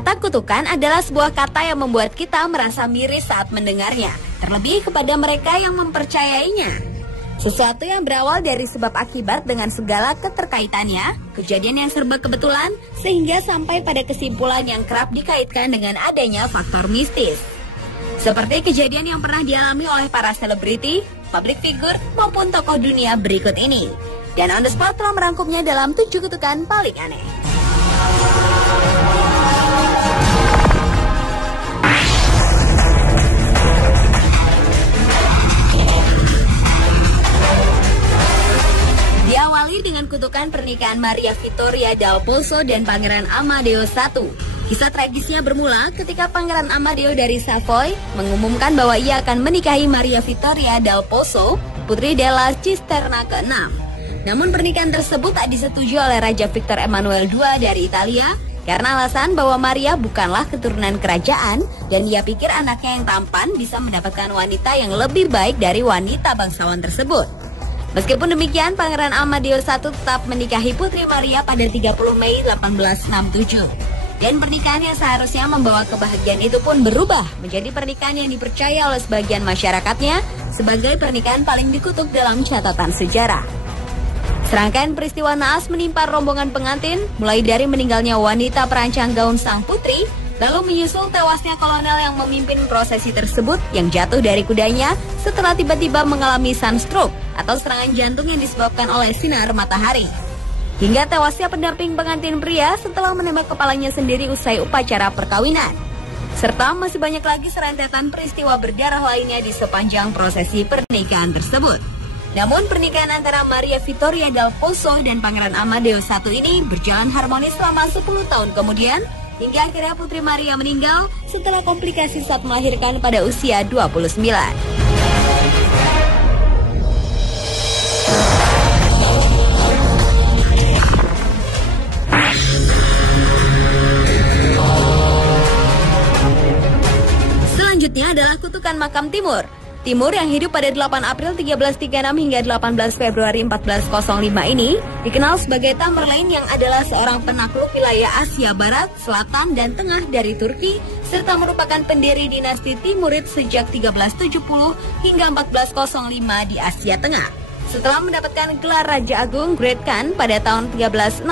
Kata kutukan adalah sebuah kata yang membuat kita merasa miris saat mendengarnya, terlebih kepada mereka yang mempercayainya. Sesuatu yang berawal dari sebab akibat dengan segala keterkaitannya, kejadian yang serba kebetulan, sehingga sampai pada kesimpulan yang kerap dikaitkan dengan adanya faktor mistis. Seperti kejadian yang pernah dialami oleh para selebriti, public figure, maupun tokoh dunia berikut ini. Dan On The Spot telah merangkumnya dalam 7 kutukan paling aneh. Diawali dengan kutukan pernikahan Maria Vittoria dal Pozzo dan Pangeran Amadeo I. Kisah tragisnya bermula ketika Pangeran Amadeo dari Savoy mengumumkan bahwa ia akan menikahi Maria Vittoria dal Pozzo, putri della Cisterna ke-6. Namun pernikahan tersebut tak disetujui oleh Raja Victor Emmanuel II dari Italia karena alasan bahwa Maria bukanlah keturunan kerajaan dan ia pikir anaknya yang tampan bisa mendapatkan wanita yang lebih baik dari wanita bangsawan tersebut. Meskipun demikian, Pangeran Amadeo I tetap menikahi Putri Maria pada 30 Mei 1867. Dan pernikahan yang seharusnya membawa kebahagiaan itu pun berubah menjadi pernikahan yang dipercaya oleh sebagian masyarakatnya sebagai pernikahan paling dikutuk dalam catatan sejarah. Serangkaian peristiwa naas menimpa rombongan pengantin, mulai dari meninggalnya wanita perancang gaun sang putri, lalu menyusul tewasnya kolonel yang memimpin prosesi tersebut yang jatuh dari kudanya setelah tiba-tiba mengalami sunstroke atau serangan jantung yang disebabkan oleh sinar matahari. Hingga tewasnya pendamping pengantin pria setelah menembak kepalanya sendiri usai upacara perkawinan. Serta masih banyak lagi serentetan peristiwa berdarah lainnya di sepanjang prosesi pernikahan tersebut. Namun pernikahan antara Maria Vittoria dal Pozzo dan Pangeran Amadeo I ini berjalan harmonis selama 10 tahun kemudian, hingga akhirnya Putri Maria meninggal setelah komplikasi saat melahirkan pada usia 29. Selanjutnya adalah kutukan makam Timur. Timur yang hidup pada 8 April 1336 hingga 18 Februari 1405 ini dikenal sebagai Tamerlane yang adalah seorang penakluk wilayah Asia Barat, Selatan, dan Tengah dari Turki serta merupakan pendiri dinasti Timurid sejak 1370 hingga 1405 di Asia Tengah. Setelah mendapatkan gelar Raja Agung Great Khan pada tahun 1369,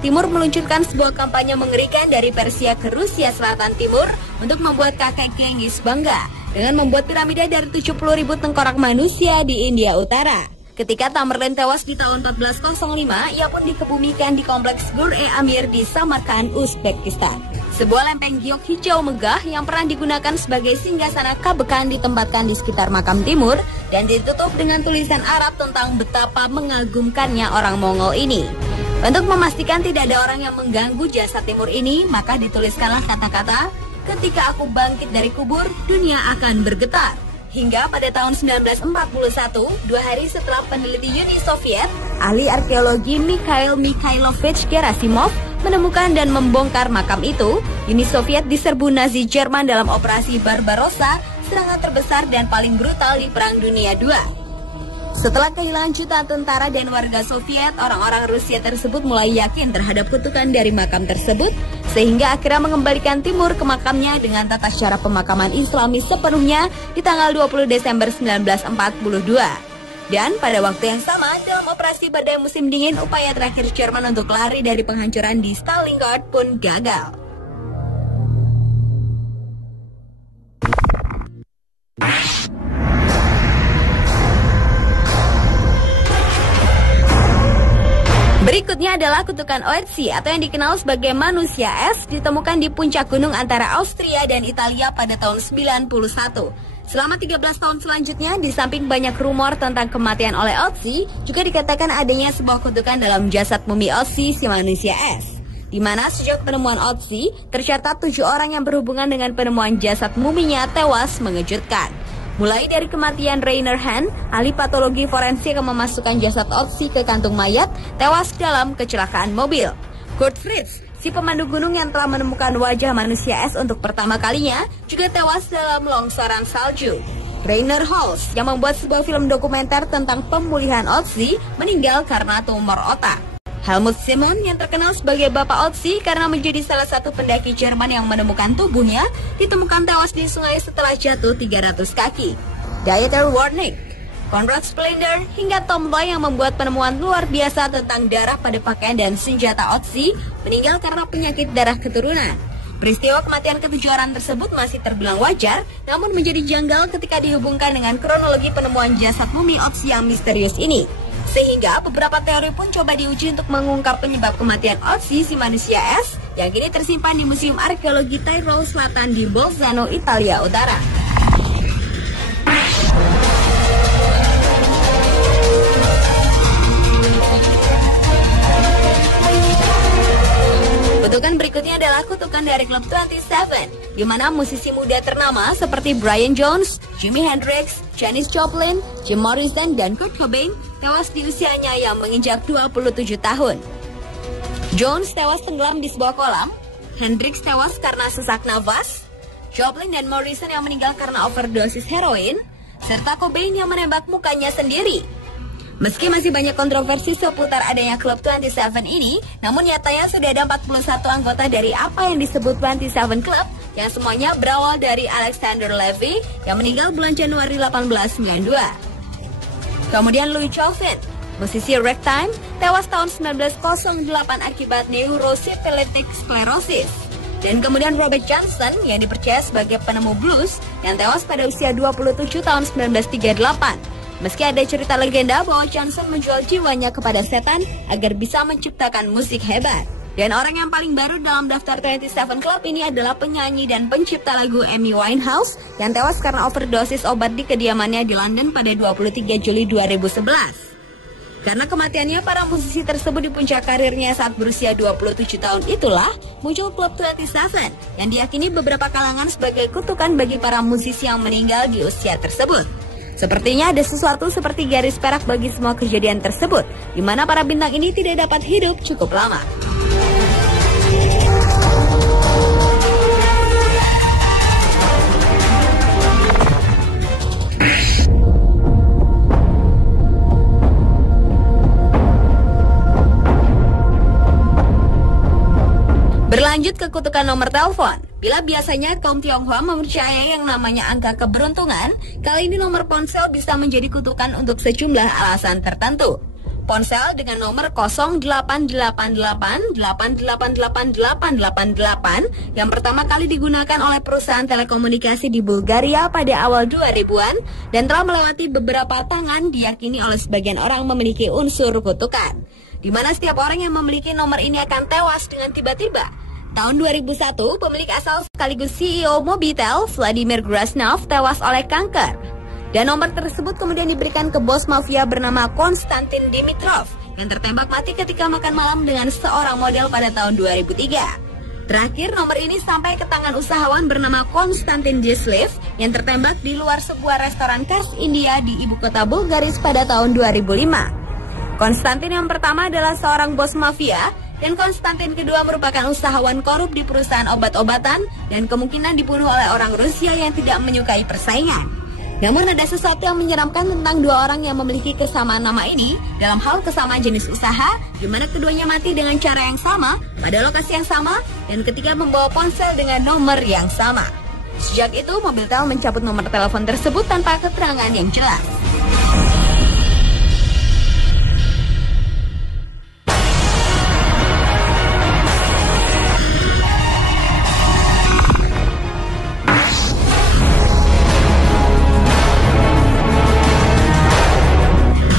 Timur meluncurkan sebuah kampanye mengerikan dari Persia ke Rusia Selatan Timur untuk membuat kakek Genghis bangga dengan membuat piramida dari 70.000 tengkorak manusia di India Utara. Ketika Tamerlane tewas di tahun 1405, ia pun dikebumikan di kompleks Gur-e-Amir di Samarkand, Uzbekistan. Sebuah lempeng giok hijau megah yang pernah digunakan sebagai singgasana Kabekan ditempatkan di sekitar makam Timur dan ditutup dengan tulisan Arab tentang betapa mengagumkannya orang Mongol ini. Untuk memastikan tidak ada orang yang mengganggu jasad Timur ini, maka dituliskanlah kata-kata, "Ketika aku bangkit dari kubur, dunia akan bergetar." Hingga pada tahun 1941, 2 hari setelah peneliti Uni Soviet, ahli arkeologi Mikhail Mikhailovich Gerasimov menemukan dan membongkar makam itu, Uni Soviet diserbu Nazi Jerman dalam operasi Barbarossa, serangan terbesar dan paling brutal di Perang Dunia II. Setelah kehilangan jutaan tentara dan warga Soviet, orang-orang Rusia tersebut mulai yakin terhadap kutukan dari makam tersebut, sehingga akhirnya mengembalikan Timur ke makamnya dengan tata cara pemakaman Islami sepenuhnya di tanggal 20 Desember 1942. Dan pada waktu yang sama, dalam operasi badai musim dingin, upaya terakhir Jerman untuk lari dari penghancuran di Stalingrad pun gagal. Berikutnya adalah kutukan Ötzi atau yang dikenal sebagai manusia es, ditemukan di puncak gunung antara Austria dan Italia pada tahun 91. Selama 13 tahun selanjutnya, di samping banyak rumor tentang kematian oleh Ötzi, juga dikatakan adanya sebuah kutukan dalam jasad mumi Ötzi si manusia es. Di mana sejak penemuan Ötzi, tercatat 7 orang yang berhubungan dengan penemuan jasad muminya tewas mengejutkan. Mulai dari kematian Rainer Hahn, ahli patologi forensik yang memasukkan jasad Ötzi ke kantung mayat, tewas dalam kecelakaan mobil. Kurt Fritz, si pemandu gunung yang telah menemukan wajah manusia es untuk pertama kalinya, juga tewas dalam longsoran salju. Rainer Holz, yang membuat sebuah film dokumenter tentang pemulihan Ötzi, meninggal karena tumor otak. Helmut Simon yang terkenal sebagai Bapak Otzi karena menjadi salah satu pendaki Jerman yang menemukan tubuhnya ditemukan tewas di sungai setelah jatuh 300 kaki. Dieter Warnick, Konrad Splender, hingga Tom Loy yang membuat penemuan luar biasa tentang darah pada pakaian dan senjata Otzi meninggal karena penyakit darah keturunan. Peristiwa kematian ketujuh orang tersebut masih terbilang wajar, namun menjadi janggal ketika dihubungkan dengan kronologi penemuan jasad mumi Otzi yang misterius ini. Sehingga beberapa teori pun coba diuji untuk mengungkap penyebab kematian Otzi si manusia es yang kini tersimpan di Museum Arkeologi Tyrol Selatan di Bolzano, Italia Utara. Kutukan berikutnya adalah kutukan dari Club 27, di mana musisi muda ternama seperti Brian Jones, Jimi Hendrix, Janis Joplin, Jim Morrison, dan Kurt Cobain tewas di usianya yang menginjak 27 tahun. Jones tewas tenggelam di sebuah kolam, Hendrix tewas karena sesak nafas, Joplin dan Morrison yang meninggal karena overdosis heroin, serta Cobain yang menembak mukanya sendiri. Meski masih banyak kontroversi seputar adanya Club 27 ini, namun nyatanya sudah ada 41 anggota dari apa yang disebut 27 Club yang semuanya berawal dari Alexander Levy yang meninggal bulan Januari 1892. Kemudian Louis Chauvin, musisi ragtime, tewas tahun 1908 akibat neurosifilitic sclerosis. Dan kemudian Robert Johnson yang dipercaya sebagai penemu blues yang tewas pada usia 27 tahun 1938. Meski ada cerita legenda bahwa Johnson menjual jiwanya kepada setan agar bisa menciptakan musik hebat. Dan orang yang paling baru dalam daftar 27 Club ini adalah penyanyi dan pencipta lagu Amy Winehouse yang tewas karena overdosis obat di kediamannya di London pada 23 Juli 2011. Karena kematiannya, para musisi tersebut di puncak karirnya saat berusia 27 tahun itulah muncul Club 27 yang diyakini beberapa kalangan sebagai kutukan bagi para musisi yang meninggal di usia tersebut. Sepertinya ada sesuatu seperti garis perak bagi semua kejadian tersebut, di mana para bintang ini tidak dapat hidup cukup lama. Berlanjut ke kutukan nomor telepon. Bila biasanya kaum Tionghoa mempercayai yang namanya angka keberuntungan, kali ini nomor ponsel bisa menjadi kutukan untuk sejumlah alasan tertentu. Ponsel dengan nomor 0888888888 yang pertama kali digunakan oleh perusahaan telekomunikasi di Bulgaria pada awal 2000-an dan telah melewati beberapa tangan, diyakini oleh sebagian orang memiliki unsur kutukan, di mana setiap orang yang memiliki nomor ini akan tewas dengan tiba-tiba. Tahun 2001, pemilik asal sekaligus CEO Mobitel, Vladimir Grasnov, tewas oleh kanker. Dan nomor tersebut kemudian diberikan ke bos mafia bernama Konstantin Dimitrov yang tertembak mati ketika makan malam dengan seorang model pada tahun 2003. Terakhir, nomor ini sampai ke tangan usahawan bernama Konstantin Gislev yang tertembak di luar sebuah restoran khas India di ibu kota Bulgaris pada tahun 2005. Konstantin yang pertama adalah seorang bos mafia, dan Konstantin kedua merupakan usahawan korup di perusahaan obat-obatan dan kemungkinan dibunuh oleh orang Rusia yang tidak menyukai persaingan. Namun ada sesuatu yang menyeramkan tentang dua orang yang memiliki kesamaan nama ini dalam hal kesamaan jenis usaha, di mana keduanya mati dengan cara yang sama, pada lokasi yang sama, dan ketika membawa ponsel dengan nomor yang sama. Sejak itu, Mobitel mencabut nomor telepon tersebut tanpa keterangan yang jelas.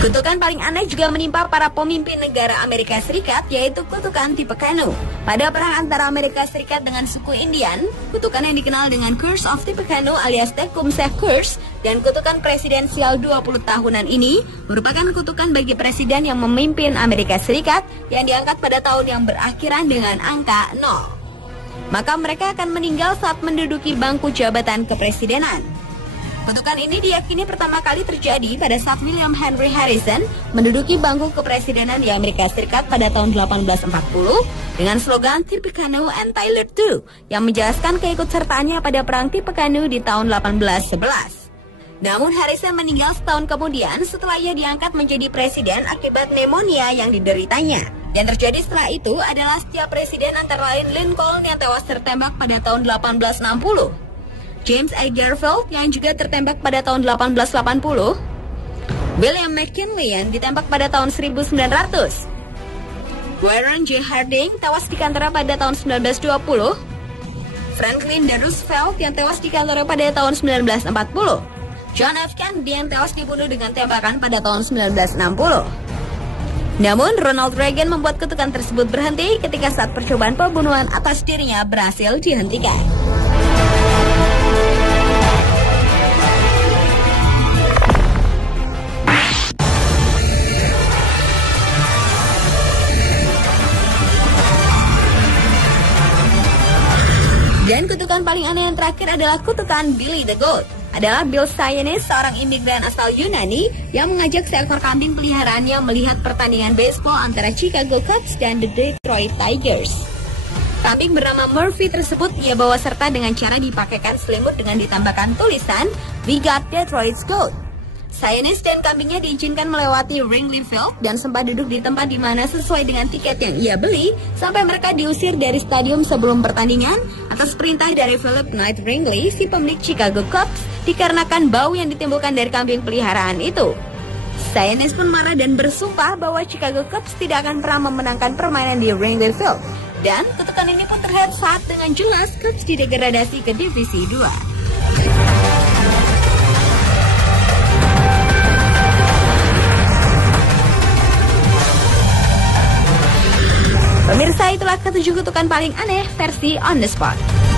Kutukan paling aneh juga menimpa para pemimpin negara Amerika Serikat, yaitu kutukan tipe Kanu. Pada perang antara Amerika Serikat dengan suku Indian, kutukan yang dikenal dengan Curse of Tipe Kanu alias Tecumseh Curse dan kutukan presidensial 20 tahunan ini merupakan kutukan bagi presiden yang memimpin Amerika Serikat yang diangkat pada tahun yang berakhiran dengan angka 0. Maka mereka akan meninggal saat menduduki bangku jabatan kepresidenan. Kutukan ini diyakini pertama kali terjadi pada saat William Henry Harrison menduduki bangku kepresidenan di Amerika Serikat pada tahun 1840 dengan slogan Tippecanoe and Tyler too yang menjelaskan keikutsertaannya pada perang Tippecanoe di tahun 1811. Namun Harrison meninggal setahun kemudian setelah ia diangkat menjadi presiden akibat pneumonia yang dideritanya. Yang terjadi setelah itu adalah setiap presiden antara lain Lincoln yang tewas tertembak pada tahun 1860, James A. Garfield yang juga tertembak pada tahun 1880, William McKinley yang ditembak pada tahun 1900, Warren G. Harding tewas di kantornya pada tahun 1920, Franklin D. Roosevelt yang tewas di kantornya pada tahun 1940, John F. Kennedy yang tewas dibunuh dengan tembakan pada tahun 1960. Namun, Ronald Reagan membuat kutukan tersebut berhenti ketika saat percobaan pembunuhan atas dirinya berhasil dihentikan. Dan kutukan paling aneh yang terakhir adalah kutukan Billy the Goat. Adalah Bill Sayanis, seorang imigran asal Yunani yang mengajak seekor kambing peliharaannya melihat pertandingan baseball antara Chicago Cubs dan the Detroit Tigers. Kambing bernama Murphy tersebut ia bawa serta dengan cara dipakaikan selimut dengan ditambahkan tulisan "We got Detroit's goat". Sayanis dan kambingnya diizinkan melewati Wrigley Field dan sempat duduk di tempat di mana sesuai dengan tiket yang ia beli sampai mereka diusir dari stadium sebelum pertandingan atas perintah dari Philip Knight Wrigley, si pemilik Chicago Cubs, dikarenakan bau yang ditimbulkan dari kambing peliharaan itu. Sayanis pun marah dan bersumpah bahwa Chicago Cubs tidak akan pernah memenangkan permainan di Wrigley Field. Dan kutukan ini pun terlihat saat dengan jelas Cubs didegradasi ke Divisi 2. Pemirsa, itulah ketujuh kutukan paling aneh versi On The Spot.